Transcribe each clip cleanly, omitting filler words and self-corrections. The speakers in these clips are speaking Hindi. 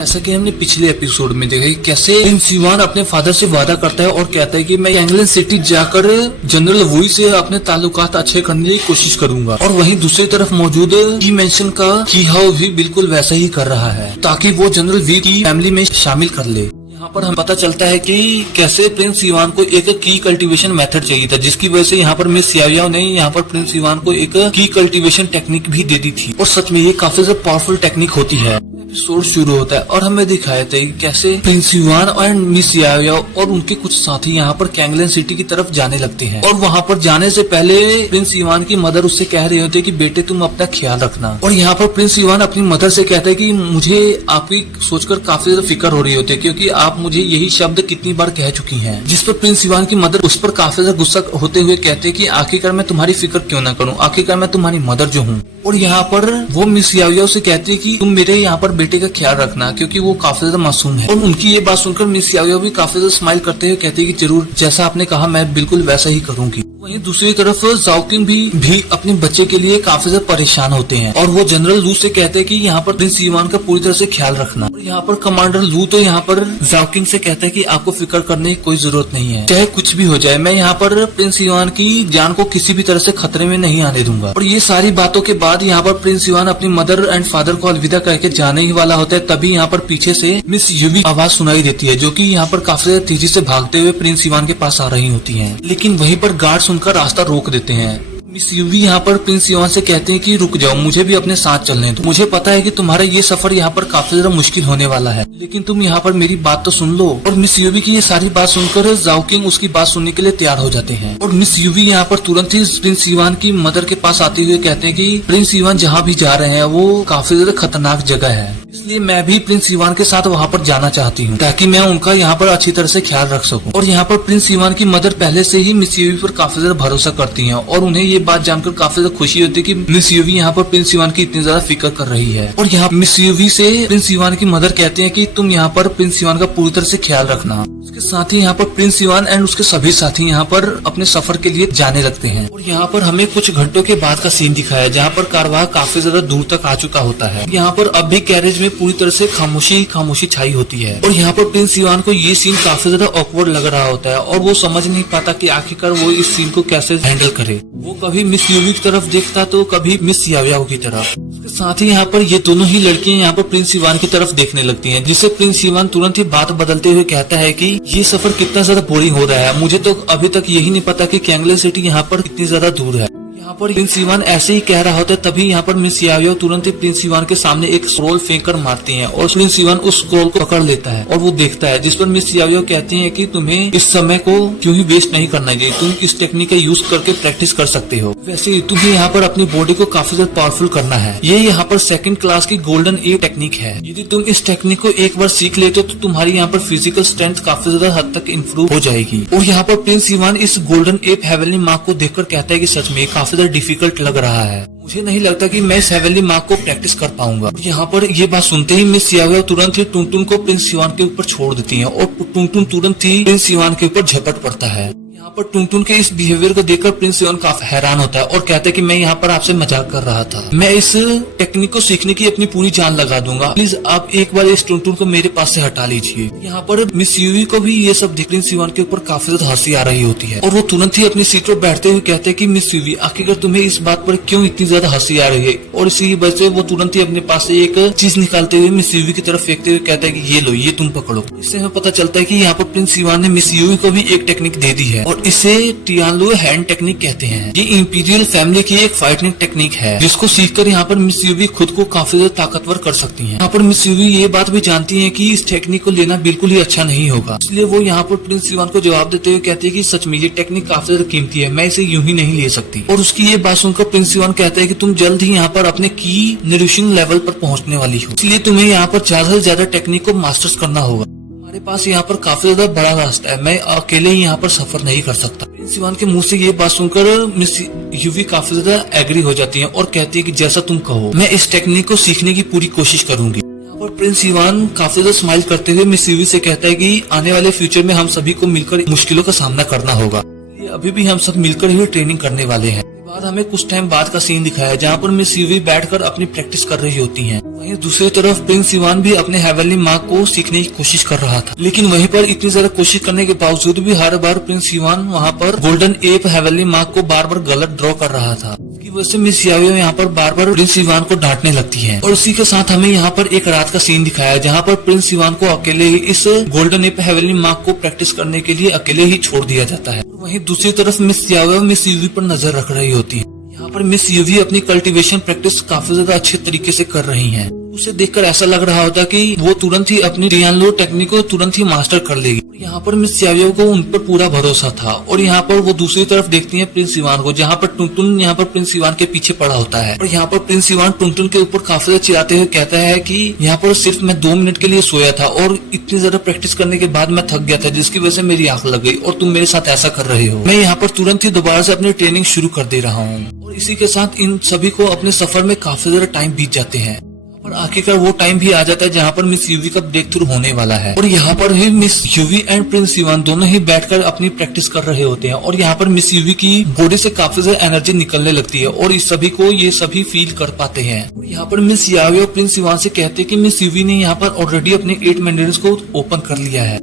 जैसा कि हमने पिछले एपिसोड में देखा कि कैसे प्रिंस युवान अपने फादर से वादा करता है और कहता है कि मैं इंग्लैंड सिटी जाकर जनरल वुई से अपने ताल्लुकात अच्छे करने की कोशिश करूंगा। और वहीं दूसरी तरफ मौजूद की मेंशन का की हाउ भी बिल्कुल वैसा ही कर रहा है ताकि वो जनरल वी की फैमिली में शामिल कर ले। यहाँ पर हमें पता चलता है कि कैसे प्रिंस युवान को एक की कल्टीवेशन मेथड चाहिए था, जिसकी वजह से यहाँ पर मिस याओयाओ ने यहाँ पर प्रिंस युवान को एक की कल्टीवेशन टेक्निक भी दे दी थी। और सच में ये काफी ज्यादा पावरफुल टेक्निक होती है। एपिसोड शुरू होता है और हमें दिखाया था कैसे प्रिंस युवान और मिस याओयाओ और उनके कुछ साथी यहाँ पर कैंगलन सिटी की तरफ जाने लगते हैं। और वहाँ पर जाने से पहले प्रिंस युवान की मदर उससे कह रहे होते कि बेटे तुम अपना ख्याल रखना। और यहाँ पर प्रिंस युवान अपनी मदर से कहता है कि मुझे आपकी सोचकर काफी ज्यादा फिक्र हो रही होती है, क्योंकि आप मुझे यही शब्द कितनी बार कह चुकी हैं। जिस पर प्रिंस युवान की मदर उस पर काफी ज्यादा गुस्सा होते हुए कहते हैं कि आखिरकार मैं तुम्हारी फिक्र क्यों ना करूं, आखिरकार मैं तुम्हारी मदर जो हूँ। और यहाँ पर वो मिस याओयाओ से कहती है कि तुम मेरे यहाँ पर बेटे का ख्याल रखना, क्योंकि वो काफी ज्यादा मासूम है। और उनकी ये बात सुनकर मिस याओयाओ भी काफी ज्यादा स्माइल करते हुए कहती है कि जरूर, जैसा आपने कहा मैं बिल्कुल वैसा ही करूंगी। वहीं दूसरी तरफ जाओकिंग भी अपने बच्चे के लिए काफी ज्यादा परेशान होते हैं और वो जनरल लू से कहते हैं कि यहाँ पर प्रिंस युवान का पूरी तरह से ख्याल रखना। और यहाँ पर कमांडर लू तो यहाँ पर जाओकिंग से कहते हैं कि आपको फिक्र करने की कोई जरूरत नहीं है, चाहे कुछ भी हो जाए, मैं यहाँ पर प्रिंस युवान की जान को किसी भी तरह से खतरे में नहीं आने दूंगा। और ये सारी बातों के बाद यहाँ पर प्रिंस युवान अपनी मदर एंड फादर को अलविदा करके जाने ही वाला होता है। तभी यहाँ पर पीछे से मिस युवी आवाज सुनाई देती है, जो कि यहाँ पर काफी तेजी से भागते हुए प्रिंस युवान के पास आ रही होती है। लेकिन वहीं पर गार्ड सुनकर रास्ता रोक देते हैं। मिस युवी यहाँ पर प्रिंस युवान से कहते हैं कि रुक जाओ, मुझे भी अपने साथ चलने दो। मुझे पता है कि तुम्हारा ये सफर यहाँ पर काफी ज्यादा मुश्किल होने वाला है, लेकिन तुम यहाँ पर मेरी बात तो सुन लो। और मिस युवी की ये सारी बात सुनकर जाओकिंग उसकी बात सुनने के लिए तैयार हो जाते हैं। और मिस युवी यहाँ पर तुरंत ही प्रिंस युवान की मदर के पास आते हुए कहते हैं कि प्रिंस युवान जहाँ भी जा रहे हैं वो काफी ज्यादा खतरनाक जगह है, इसलिए मैं भी प्रिंस युवान के साथ वहाँ पर जाना चाहती हूँ ताकि मैं उनका यहाँ पर अच्छी तरह से ख्याल रख सकूँ। और यहाँ पर प्रिंस युवान की मदर पहले से ही मिस युवी पर काफी ज्यादा भरोसा करती हैं और उन्हें ये बात जानकर काफी ज्यादा खुशी होती है कि मिस युवी यहाँ पर प्रिंस युवान की इतनी ज्यादा फिक्र कर रही है। और यहाँ मिस युवी से प्रिंस युवान की मदर कहते हैं कि तुम यहाँ पर प्रिंस युवान का पूरी तरह से ख्याल रखना। उसके साथ ही यहाँ पर प्रिंस युवान एंड उसके सभी साथी यहाँ पर अपने सफर के लिए जाने लगते हैं। और यहाँ पर हमें कुछ घंटों के बाद का सीन दिखाया है जहाँ पर कारवां काफी ज्यादा दूर तक आ चुका होता है। यहाँ पर अब भी कैरेज में पूरी तरह से खामोशी छाई होती है। और यहाँ पर प्रिंस युवान को ये सीन काफी ज्यादा ऑकवर्ड लग रहा होता है और वो समझ नहीं पाता कि आखिरकार वो इस सीन को कैसे हैंडल करे। वो कभी मिस युवी की तरफ देखता तो कभी मिस याओयाओ की तरफ। उसके साथ ही यहाँ पर ये दोनों ही लड़कियां यहाँ पर प्रिंस युवान की तरफ देखने लगती हैं, जिससे प्रिंस युवान तुरंत ही बात बदलते हुए कहता है कि ये सफर कितना ज्यादा बोरिंग हो रहा है, मुझे तो अभी तक यही नहीं पता कि कैंगलन सिटी यहाँ पर कितनी ज्यादा दूर है। यहाँ पर प्रिंस युवान ऐसे ही कह रहा होता है, तभी यहाँ पर मिस याओयाओ तुरंत ही प्रिंस युवान के सामने एक स्क्रोल फेंक कर मारती हैं और प्रिंस युवान उस स्क्रोल को पकड़ लेता है और वो देखता है, जिस पर मिस याओयाओ कहती हैं कि तुम्हें इस समय को क्यों ही वेस्ट नहीं करना चाहिए, तुम इस टेक्निक का यूज करके प्रैक्टिस कर सकते हो। वैसे तुम्हें यहाँ पर अपनी बॉडी को काफी ज्यादा पावरफुल करना है। ये यहाँ पर सेकंड क्लास की गोल्डन ए टेक्निक है। यदि तुम इस टेक्निक को एक बार सीख लेते हो तो तुम्हारी यहाँ पर फिजिकल स्ट्रेंथ काफी ज्यादा हद तक इम्प्रूव हो जाएगी। और यहाँ पर प्रिंस युवान इस गोल्डन एप हेवनली मार्क को देखकर कहता है कि सच में काफी ज्यादा डिफिकल्ट लग रहा है, मुझे नहीं लगता कि मैं इस हेवनली मार्क को प्रैक्टिस कर पाऊंगा। यहाँ पर ये बात सुनते ही मिस याओयाओ तुरंत ही टुनटुन को प्रिंस युवान के ऊपर छोड़ देती हैं और टुनटुन तुरंत ही प्रिंस युवान के ऊपर झपट पड़ता है। यहाँ पर टुनटुन के इस बिहेवियर को देखकर प्रिंस युवान काफी हैरान होता है और कहता है कि मैं यहाँ पर आपसे मजाक कर रहा था, मैं इस टेक्निक को सीखने की अपनी पूरी जान लगा दूंगा, प्लीज आप एक बार इस टुनटुन को मेरे पास से हटा लीजिए। यहाँ पर मिस युवी को भी ये सब देख प्रिंस युवान के ऊपर काफी ज्यादा हंसी आ रही होती है और वो तुरंत ही अपनी सीट पर बैठते हुए कहते हैं कि मिस युवी आखिरकार तुम्हें इस बात पर क्यों इतनी ज्यादा हंसी आ रही है। और इसी वजह से वो तुरंत ही अपने पास से एक चीज निकालते हुए मिस युवी की तरफ फेंकते हुए कहता है कि ये लो, ये तुम पकड़ो। इससे हमें पता चलता है कि यहाँ पर प्रिंस युवान ने मिस युवी को भी एक टेक्निक दे दी है और इसे टियानलुए हैंड टेक्निक कहते हैं। ये इंपीरियल फैमिली की एक फाइटिंग टेक्निक है जिसको सीखकर यहाँ पर मिस युवी खुद को काफी ज्यादा ताकतवर कर सकती हैं। यहाँ पर मिस युवी ये बात भी जानती है कि इस टेक्निक को लेना बिल्कुल ही अच्छा नहीं होगा, इसलिए वो यहाँ पर प्रिंस युवान को जवाब देते हुए कहती है कि सच में ये टेक्निक काफी ज्यादा कीमती है, मैं इसे यूं ही नहीं ले सकती। और उसकी ये बात सुनकर प्रिंस युवान कहता है कि तुम जल्द ही यहाँ पर अपने की निरीक्षण लेवल पर पहुँचने वाली हो, इसलिए तुम्हें यहाँ पर ज्यादा से ज्यादा टेक्निक को मास्टर्स करना होगा। हमारे पास यहाँ पर काफी ज्यादा बड़ा रास्ता है, मैं अकेले ही यहाँ पर सफर नहीं कर सकता। प्रिंस युवान के मुंह से ये बात सुनकर मिस युवी काफी ज्यादा एग्री हो जाती है और कहती है कि जैसा तुम कहो, मैं इस टेक्निक को सीखने की पूरी कोशिश करूंगी। यहाँ पर प्रिंस युवान काफी ज्यादा स्माइल करते हुए मिस युवी से कहता है कि आने वाले फ्यूचर में हम सभी को मिलकर मुश्किलों का सामना करना होगा, अभी भी हम सब मिलकर ही ट्रेनिंग करने वाले हैं। बाद हमें कुछ टाइम बाद का सीन दिखाया जहाँ पर मिस युवी बैठकर अपनी प्रैक्टिस कर रही होती हैं। वहीं दूसरी तरफ प्रिंस इवान भी अपने हेवनली मार्क को सीखने की कोशिश कर रहा था, लेकिन वहीं पर इतनी ज्यादा कोशिश करने के बावजूद भी हर बार प्रिंस इवान वहाँ पर गोल्डन एप हेवनली मार्क को बार बार गलत ड्रॉ कर रहा था। इसकी वजह से मिस याओ यहाँ पर बार बार प्रिंस इवान को डांटने लगती है। और उसी के साथ हमें यहाँ पर एक रात का सीन दिखाया है जहाँ पर प्रिंस इवान को अकेले ही इस गोल्डन एप हेवनली मार्क को प्रैक्टिस करने के लिए अकेले ही छोड़ दिया जाता है। वहीं दूसरी तरफ मिस याओ मिस यूवी पर नजर रख रही होती है। यहाँ पर मिस यूवी अपनी कल्टीवेशन प्रैक्टिस काफी ज्यादा अच्छे तरीके से कर रही हैं। उसे देखकर ऐसा लग रहा होता कि वो तुरंत ही अपनी डियानलो टेक्निक को तुरंत ही मास्टर कर लेगी। यहाँ पर मिस याओ को उन पर पूरा भरोसा था। और यहाँ पर वो दूसरी तरफ देखती है प्रिंस इवान को, जहाँ पर टुनटुन यहाँ पर प्रिंस इवान के पीछे पड़ा होता है। और यहाँ पर प्रिंस इवान टुनटुन के ऊपर काफी ज्यादा चिल्लाते हुए कहता है कि यहाँ पर सिर्फ मैं 2 मिनट के लिए सोया था और इतनी ज्यादा प्रैक्टिस करने के बाद मैं थक गया था, जिसकी वजह से मेरी आंख लग गई और तुम मेरे साथ ऐसा कर रहे हो। मैं यहाँ पर तुरंत ही दोबारा से अपनी ट्रेनिंग शुरू कर दे रहा हूँ। और इसी के साथ इन सभी को अपने सफर में काफी ज्यादा टाइम बीत जाते हैं और आखिरकार वो टाइम भी आ जाता है जहाँ पर मिस यूवी का ब्रेक थ्रू होने वाला है। और यहाँ पर ही Miss Yuvi and Prince Evan दोनों ही बैठकर अपनी प्रैक्टिस कर रहे होते हैं। और यहाँ पर मिस यूवी की बॉडी से काफी ज्यादा एनर्जी निकलने लगती है और इस सभी को ये सभी फील कर पाते हैं। यहाँ पर मिस याओ प्रिंस इवान से कहते हैं कि मिस यूवी ने यहाँ पर ऑलरेडी अपने 8 मैंडरिन्स को ओपन कर लिया है,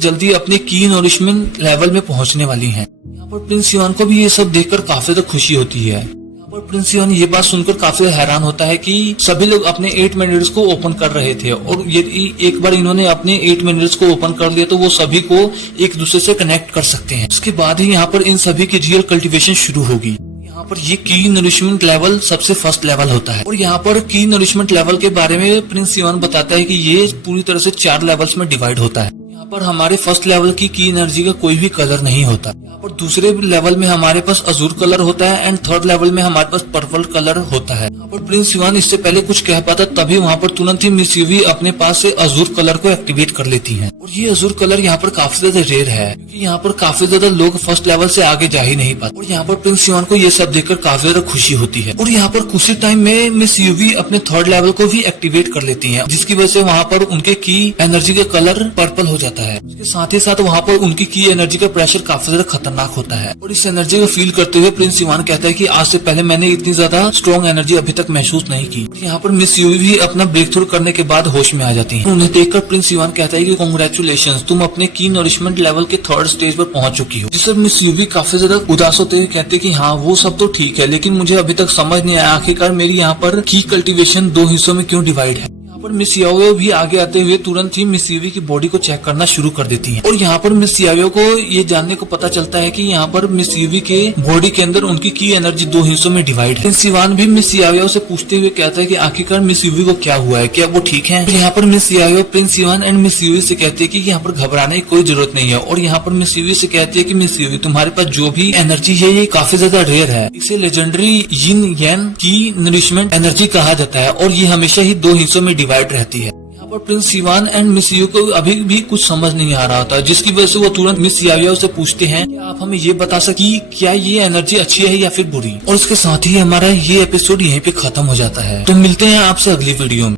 जल्दी अपने की नरिशमेंट लेवल में पहुंचने वाली है। यहाँ पर प्रिंस इवान को भी ये सब देखकर काफी ज्यादा खुशी होती है। और प्रिंस इवान ये बात सुनकर काफी हैरान होता है कि सभी लोग अपने 8 मैंडरिन्स को ओपन कर रहे थे और यदि एक बार इन्होंने अपने 8 मैंडरिन्स को ओपन कर लिया तो वो सभी को एक दूसरे से कनेक्ट कर सकते हैं। उसके बाद ही यहाँ पर इन सभी की रियल कल्टीवेशन शुरू होगी। यहाँ पर ये की नरिशमेंट लेवल सबसे फर्स्ट लेवल होता है। और यहाँ पर की नरिशमेंट लेवल के बारे में प्रिंस इवान बताता है कि ये पूरी तरह से 4 लेवल्स में डिवाइड होता है। यहाँ पर हमारे फर्स्ट लेवल की एनर्जी का कोई भी कलर नहीं होता। यहाँ पर दूसरे लेवल में हमारे पास अजूर कलर होता है एंड थर्ड लेवल में हमारे पास पर्पल कलर होता है। यहाँ पर प्रिंस इवान इससे पहले कुछ कह पाता तभी वहाँ पर तुरंत ही मिस यूवी अपने पास से अजूर कलर को एक्टिवेट कर लेती है। और ये अजूर कलर यहाँ पर काफी ज्यादा रेयर है क्योंकि यहाँ पर काफी ज्यादा लोग फर्स्ट लेवल से आगे जा ही नहीं पाते। और यहाँ पर प्रिंस इवान को ये सब देखकर काफी ज्यादा खुशी होती है। और यहाँ पर कुछ ही टाइम में मिस यूवी अपने थर्ड लेवल को भी एक्टिवेट कर लेती है, जिसकी वजह से वहाँ पर उनके की एनर्जी का कलर पर्पल हो जाता है। इसके साथ ही साथ वहाँ पर उनकी की एनर्जी का प्रेशर काफी ज्यादा खतरनाक होता है। और इस एनर्जी को फील करते हुए प्रिंस इवान कहता है कि आज से पहले मैंने इतनी ज्यादा स्ट्रॉन्ग एनर्जी अभी तक महसूस नहीं की। यहाँ पर मिस यूवी भी अपना ब्रेक थ्रू करने के बाद होश में आ जाती है। उन्हें देखकर प्रिंस इवान कहता है कि कांग्रेचुलेशंस, तुम अपने की नरिशमेंट लेवल के 3rd स्टेज पर पहुंच चुकी हो। जिससे मिस यूवी काफी ज्यादा उदास होते हुए कहते कि हाँ वो सब तो ठीक है, लेकिन मुझे अभी तक समझ नहीं आया आखिरकार मेरी यहाँ पर की कल्टीवेशन 2 हिस्सों में क्यों डिवाइड है। पर मिस याओ भी आगे आते हुए तुरंत ही मिस यूवी की बॉडी को चेक करना शुरू कर देती हैं। और यहाँ पर मिस याओ को ये जानने को पता चलता है कि यहाँ पर मिस यूवी के बॉडी के अंदर उनकी की एनर्जी 2 हिस्सों में डिवाइड है। प्रिंस इवान भी मिस याओ से पूछते हुए कहता है कि आखिरकार मिस यूवी को क्या हुआ है, क्या वो ठीक है। यहाँ पर Miss Yao Prince Evan and Miss Yuvi से कहते हैं कि यहाँ पर घबराने की कोई जरूरत नहीं है। और यहाँ पर मिस यूवी से कहती है कि मिस यूवी तुम्हारे पास जो भी एनर्जी है ये काफी ज्यादा रेयर है, इसे लेजेंडरी यिन यैन की नरिशमेंट एनर्जी कहा जाता है और ये हमेशा ही 2 हिस्सों में डिवाइड रहती है। पर Prince Evan and Miss UV को अभी भी कुछ समझ नहीं आ रहा था, जिसकी वजह से वो तुरंत मिस याओ से पूछते हैं कि आप हमें ये बता सकी क्या ये एनर्जी अच्छी है या फिर बुरी। और इसके साथ ही हमारा ये एपिसोड यहीं पे खत्म हो जाता है। तो मिलते हैं आपसे अगली वीडियो में।